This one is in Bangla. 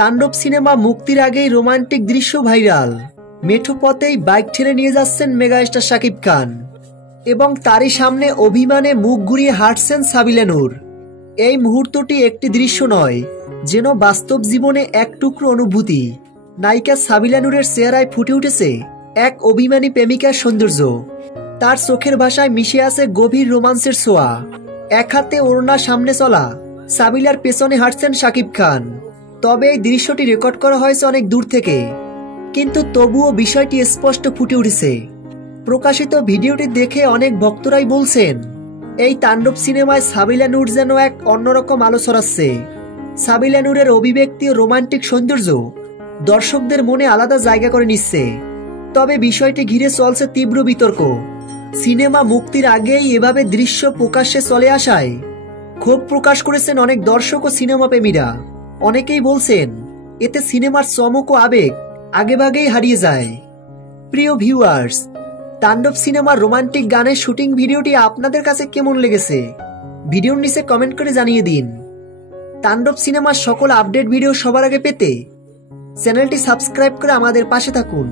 তাণ্ডব সিনেমা মুক্তির আগেই রোমান্টিক দৃশ্য ভাইরাল। মেঠো পথেই বাইক ঠেলে নিয়ে যাচ্ছেন মেগাস্টার শাকিব খান এবং তারই সামনে অভিমানে মুখ ঘুরিয়ে হাঁটছেন সাবিলা নূর। এই মুহূর্তটি একটি দৃশ্য নয়, যেন বাস্তব জীবনে এক টুকরো অনুভূতি। নায়িকা সাবিলা নূরের চেহারায় ফুটে উঠেছে এক অভিমানী প্রেমিকার সৌন্দর্য। তার চোখের ভাষায় মিশে আছে গভীর রোমান্সের ছোঁয়া। এক হাতে ওড়না সামনে চলা সাবিলার পেছনে হাঁটছেন শাকিব খান। তবে এই দৃশ্যটি রেকর্ড করা হয়েছে অনেক দূর থেকে, কিন্তু তবুও বিষয়টি স্পষ্ট ফুটে উঠেছে। প্রকাশিত ভিডিওটি দেখে অনেক ভক্তরাই বলছেন, এই তাণ্ডব সিনেমায় সাবিলা নূর যেন এক অন্যরকম আলো ছড়াচ্ছে। সাবিলা নূরের অভিব্যক্তি ও রোমান্টিক সৌন্দর্য দর্শকদের মনে আলাদা জায়গা করে নিচ্ছে। তবে বিষয়টি ঘিরে চলছে তীব্র বিতর্ক। সিনেমা মুক্তির আগেই এভাবে দৃশ্য প্রকাশ্যে চলে আসায় ক্ষোভ প্রকাশ করেছেন অনেক দর্শক ও সিনেমা প্রেমীরা। অনেকেই বলছেন, এতে সিনেমার চমক ও আবেগ আগেভাগেই হারিয়ে যায়। প্রিয় ভিউয়ার্স, তাণ্ডব সিনেমার রোমান্টিক গানের শুটিং ভিডিওটি আপনাদের কাছে কেমন লেগেছে ভিডিওর নিচে কমেন্ট করে জানিয়ে দিন। তাণ্ডব সিনেমার সকল আপডেট ভিডিও সবার আগে পেতে চ্যানেলটি সাবস্ক্রাইব করে আমাদের পাশে থাকুন।